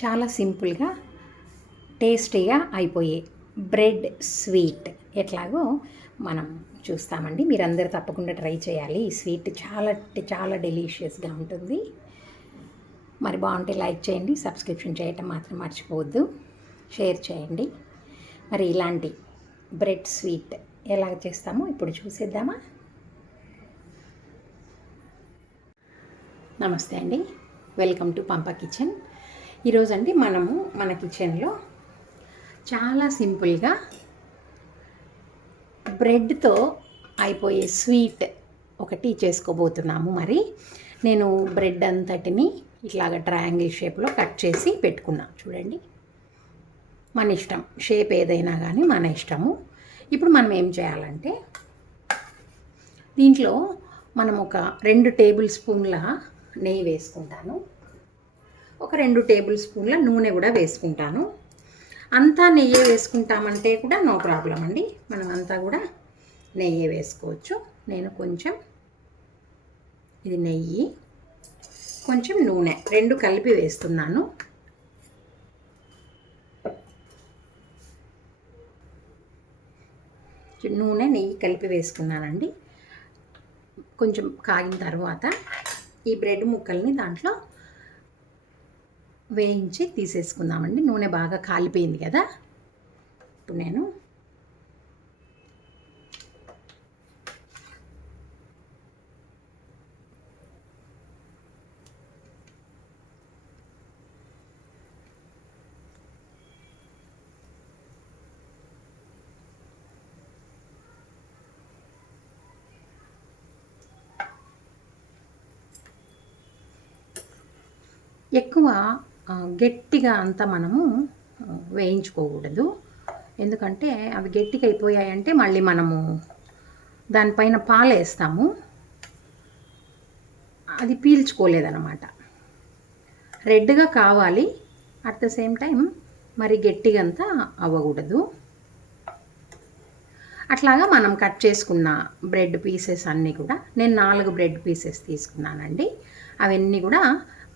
చాలా సింపుల్గా టేస్టీగా అయిపోయే బ్రెడ్ స్వీట్ ఎట్లాగో మనం చూస్తామండి. మీరందరూ తప్పకుండా ట్రై చేయాలి. ఈ స్వీట్ చాలా చాలా డెలీషియస్గా ఉంటుంది. మరి బాగుంటే లైక్ చేయండి, సబ్స్క్రిప్షన్ చేయటం మాత్రం మర్చిపోవద్దు, షేర్ చేయండి. మరి ఇలాంటి బ్రెడ్ స్వీట్ ఎలాగ చేస్తామో ఇప్పుడు చూసేద్దామా. నమస్తే అండి, వెల్కమ్ టు పంప కిచెన్. ఈరోజండి మనము మన కిచెన్లో చాలా సింపుల్గా బ్రెడ్తో అయిపోయే స్వీట్ ఒకటి చేసుకోబోతున్నాము. మరి నేను బ్రెడ్ అంతటిని ఇట్లాగ ట్రయాంగిల్ షేప్లో కట్ చేసి పెట్టుకున్నా. చూడండి, మన ఇష్టం, షేప్ ఏదైనా కానీ మన ఇష్టము. ఇప్పుడు మనం ఏం చేయాలంటే దీంట్లో మనం ఒక 2 టేబుల్ స్పూన్ల నెయ్యి వేసుకుంటాను, ఒక 2 టేబుల్ స్పూన్ల నూనె కూడా వేసుకుంటాను. అంతా నెయ్యి వేసుకుంటామంటే కూడా నో ప్రాబ్లం అండి, మనం అంతా కూడా నెయ్యి వేసుకోవచ్చు. నేను కొంచెం ఇది నెయ్యి, కొంచెం నూనె 2 కలిపి వేస్తున్నాను. నూనె నెయ్యి కలిపి వేసుకున్నానండి. కొంచెం కాగిన తర్వాత ఈ బ్రెడ్ ముక్కల్ని దాంట్లో వేయించి తీసేసుకుందామండి. నూనె బాగా కాలిపోయింది కదా. ఇప్పుడు నేను ఎక్కువ గట్టిగా అంతా మనము వేయించుకోకూడదు. ఎందుకంటే అవి గట్టిగా అయిపోయాయంటే మళ్ళీ మనము దానిపైన పాలు వేస్తాము, అది పీల్చుకోలేదన్నమాట. రెడ్గా కావాలి, అట్ ద సేమ్ టైం మరి గట్టిగా అంతా అవ్వకూడదు. అట్లాగా మనం కట్ చేసుకున్న బ్రెడ్ పీసెస్ అన్నీ కూడా, నేను 4 బ్రెడ్ పీసెస్ తీసుకున్నానండి. అవన్నీ కూడా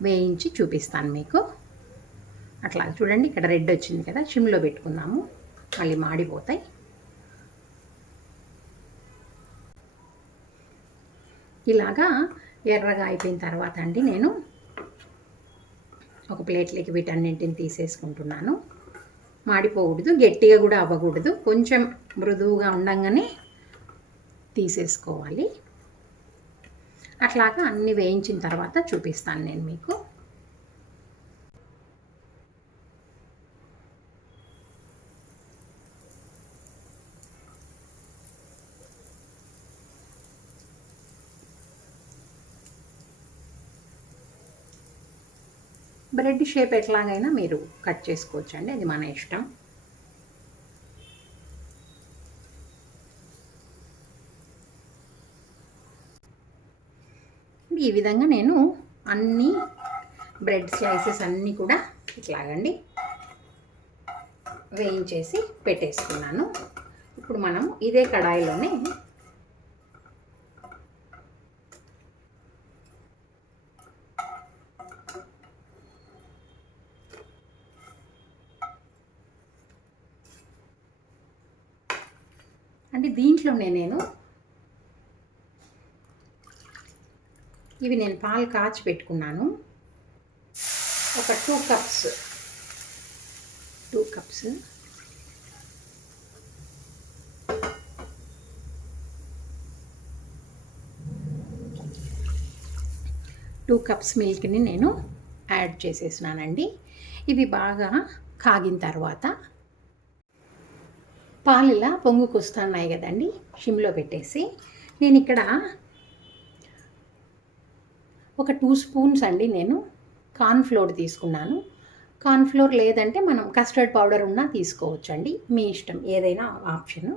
వేయించి చూపిస్తాను మీకు. అట్లా చూడండి, ఇక్కడ రెడ్ వచ్చింది కదా, సిమ్లో పెట్టుకుందాము, మళ్ళీ మాడిపోతాయి. ఇలాగా ఎర్రగా అయిపోయిన తర్వాత అండి నేను ఒక ప్లేట్లోకి వీటన్నింటిని తీసేసుకుంటున్నాను. మాడిపోకూడదు, గట్టిగా కూడా అవ్వకూడదు, కొంచెం మృదువుగా ఉండంగానే తీసేసుకోవాలి. అట్లాగా అన్నీ వేయించిన తర్వాత చూపిస్తాను నేను మీకు. బ్రెడ్ షేప్ ఎట్లాగైనా మీరు కట్ చేసుకోవచ్చు అండి, అది మన ఇష్టం. ఈ విధంగా నేను అన్ని బ్రెడ్ స్లైసెస్ అన్నీ కూడా ఇట్లాగండి వేయించేసి పెట్టేసుకున్నాను. ఇప్పుడు మనం ఇదే కడాయిలోనే అంటే దీంట్లోనే నేను ఇవి నేను పాలు కాచి పెట్టుకున్నాను. ఒక 2 కప్స్ 2 కప్స్ మిల్క్ని నేను యాడ్ చేసేసినానండి. ఇవి బాగా కాగిన తర్వాత పాలు ఇలా పొంగుకొస్తున్నాయి కదండి, సిమ్లో పెట్టేసి నేను ఇక్కడ ఒక 2 స్పూన్స్ అండి నేను కార్న్ఫ్లోర్ తీసుకున్నాను. కార్న్ఫ్లోర్ లేదంటే మనం కస్టర్డ్ పౌడర్ ఉన్నా తీసుకోవచ్చు అండి, మీ ఇష్టం, ఏదైనా ఆప్షన్.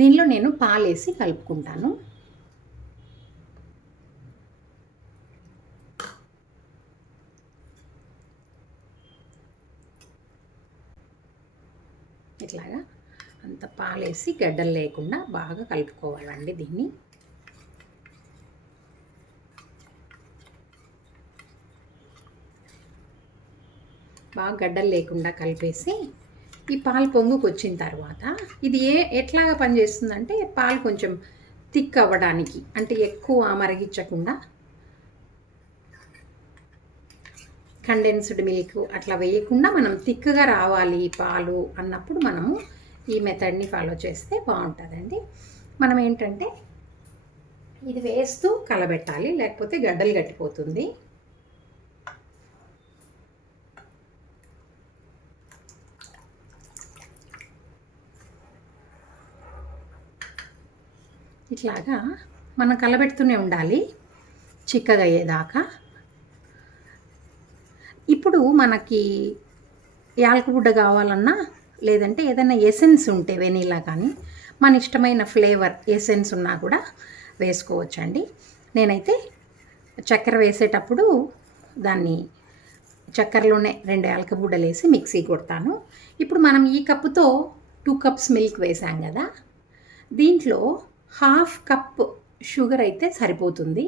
దీనిలో నేను పాలేసి కలుపుకుంటాను. ఇట్లాగా అంత పాలేసి గడ్డలు లేకుండా బాగా కలుపుకోవాలండి దీన్ని. బాగా గడ్డలు లేకుండా కలిపేసి ఈ పాలు పొంగుకు వచ్చిన తర్వాత ఇది ఎట్లాగా పనిచేస్తుందంటే పాలు కొంచెం థిక్ అవ్వడానికి, అంటే ఎక్కువ మరిగించకుండా కండెన్స్డ్ మిల్క్ అట్లా వేయకుండా మనం థిక్గా రావాలి పాలు అన్నప్పుడు మనము ఈ మెథడ్ని ఫాలో చేస్తే బాగుంటుందండి. మనం ఏంటంటే ఇది వేస్తూ కలబెట్టాలి, లేకపోతే గడ్డలు గట్టిపోతుంది. ఇట్లాగా మనం కలబెడుతూనే ఉండాలి చిక్కగా అయ్యేదాకా. ఇప్పుడు మనకి యాలకుబుడ్డ కావాలన్నా, లేదంటే ఏదైనా ఎసెన్స్ ఉంటే వెనీలా కానీ మన ఇష్టమైన ఫ్లేవర్ ఎసెన్స్ ఉన్నా కూడా వేసుకోవచ్చండి. నేనైతే చక్కెర వేసేటప్పుడు దాన్ని చక్కెరలోనే 2 యాలకుబుడ్డలు వేసి మిక్సీ కొడతాను. ఇప్పుడు మనం ఈ కప్పుతో 2 కప్స్ మిల్క్ వేసాం కదా, దీంట్లో 1/2 కప్ షుగర్ అయితే సరిపోతుంది.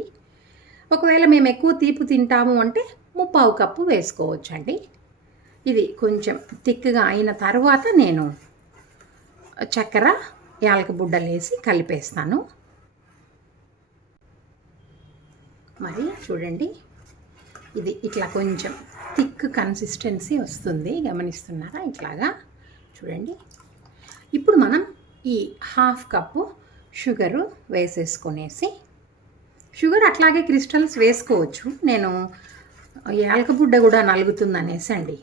ఒకవేళ మేము ఎక్కువ తీపి తింటాము అంటే 3/4 కప్పు వేసుకోవచ్చండి. ఇది కొంచెం థిక్గా అయిన తర్వాత నేను చక్కెర యాలకుబుడ్డలు వేసి కలిపేస్తాను. మరి చూడండి, ఇది ఇట్లా కొంచెం థిక్ కన్సిస్టెన్సీ వస్తుంది, గమనిస్తున్నారా? ఇట్లాగా చూడండి. ఇప్పుడు మనం ఈ 1/2 కప్పు షుగరు వేసేసుకొనేసి, షుగర్ అట్లాగే క్రిస్టల్స్ వేసుకోవచ్చు. నేను యాలకబుడ్డ కూడా నలుగుతుందనేసి అండి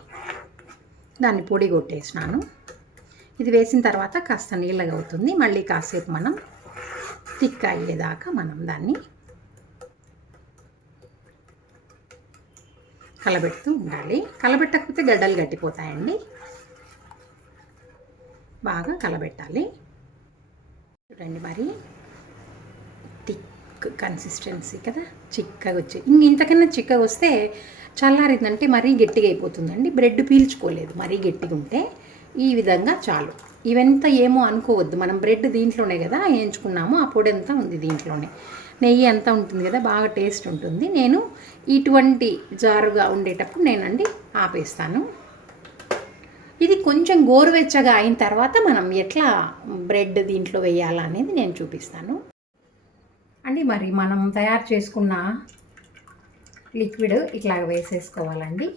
దాన్ని పొడి కొట్టేసినాను. ఇది వేసిన తర్వాత కాస్త నీళ్ళగా అవుతుంది. మళ్ళీ కాసేపు మనం థిక్ అయ్యేదాకా మనం దాన్ని కలబెడుతూ ఉండాలి. కలబెట్టకపోతే గడ్డలు గట్టిపోతాయండి. బాగా కలబెట్టాలి. చూడండి, మరి థిక్ కన్సిస్టెన్సీ కదా, చిక్కగా వచ్చి ఇంతకన్నా చిక్కగా వస్తే చల్లారిందంటే మరీ గట్టిగా అయిపోతుందండి. బ్రెడ్ పీల్చుకోలేదు మరీ గట్టిగా ఉంటే. ఈ విధంగా చాలు. ఇవంతా ఏమో అనుకోవద్దు, మనం బ్రెడ్ దీంట్లోనే కదా వేయించుకున్నాము, ఆ పొడి అంతా ఉంది దీంట్లోనే, నెయ్యి అంతా ఉంటుంది కదా, బాగా టేస్ట్ ఉంటుంది. నేను ఇటువంటి జారుగా ఉండేటప్పుడు నేనండి ఆపేస్తాను. ఇది కొంచెం గోరువెచ్చగా అయిన తర్వాత మనం ఎట్లా బ్రెడ్ దీంట్లో వేయాలా అనేది నేను చూపిస్తాను అండి. మరి మనం తయారు చేసుకున్న లిక్విడ్ ఇట్లా వేసేసుకోవాలండి.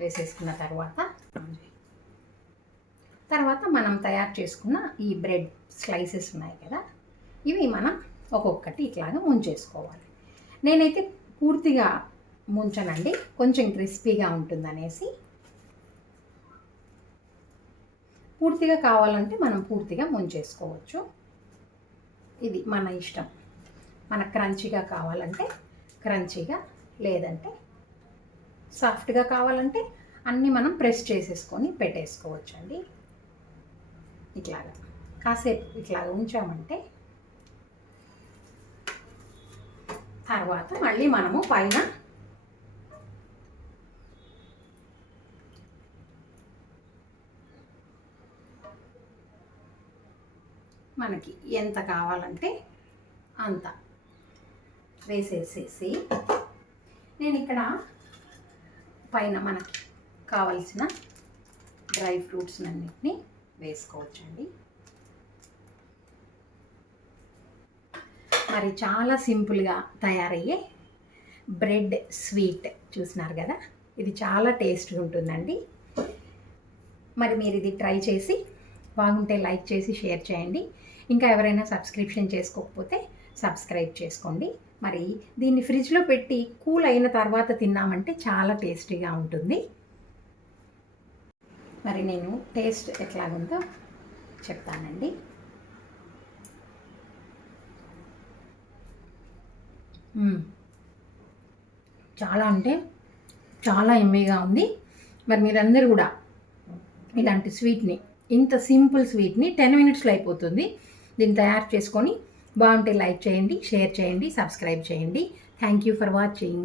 వేసేసుకున్న తర్వాత మనం తయారు చేసుకున్న ఈ బ్రెడ్ స్లైసెస్ ఉన్నాయి కదా, ఇవి మనం ఒక్కొక్కటి ఇట్లాగా ముంచేసుకోవాలి. నేనైతే పూర్తిగా ముంచనండి, కొంచెం క్రిస్పీగా ఉంటుందనేసి. పూర్తిగా కావాలంటే మనం పూర్తిగా ముంచేసుకోవచ్చు. ఇది మన ఇష్టం. మనకు క్రంచీగా కావాలంటే క్రంచీగా, లేదంటే సాఫ్ట్గా కావాలంటే అన్నీ మనం ప్రెస్ చేసేసుకొని పెట్టేసుకోవచ్చు అండి. ఇట్లాగా కాసేపు ఇట్లాగా ఉంచామంటే తర్వాత మళ్ళీ మనము పైన మనకి ఎంత కావాలంటే అంత వేసేసేసి, నేను ఇక్కడ పైన మనకి కావలసిన డ్రై ఫ్రూట్స్ అన్నిటిని వేసుకోవచ్చండి. మరి చాలా సింపుల్గా తయారయ్యే బ్రెడ్ స్వీట్ చూసినారు కదా, ఇది చాలా టేస్ట్గా ఉంటుందండి. మరి మీరు ఇది ట్రై చేసి బాగుంటే లైక్ చేసి షేర్ చేయండి. ఇంకా ఎవరైనా సబ్స్క్రిప్షన్ చేసుకోకపోతే సబ్స్క్రైబ్ చేసుకోండి. మరి దీన్ని ఫ్రిడ్జ్లో పెట్టి కూల్ అయిన తర్వాత తిన్నామంటే చాలా టేస్టీగా ఉంటుంది. మరి నేను టేస్ట్ ఎట్లాగుందో చెప్తానండి. చాలా అంటే చాలా ఎమ్మీగా ఉంది. మరి మీరందరూ కూడా ఇలాంటి స్వీట్ని, ఇంత సింపుల్ స్వీట్ని 10 మినిట్స్లో అయిపోతుంది. దీన్ని తయారు చేసుకొని బాగుంటే లైక్ చేయండి, షేర్ చేయండి, సబ్స్క్రైబ్ చేయండి. Thank you for watching.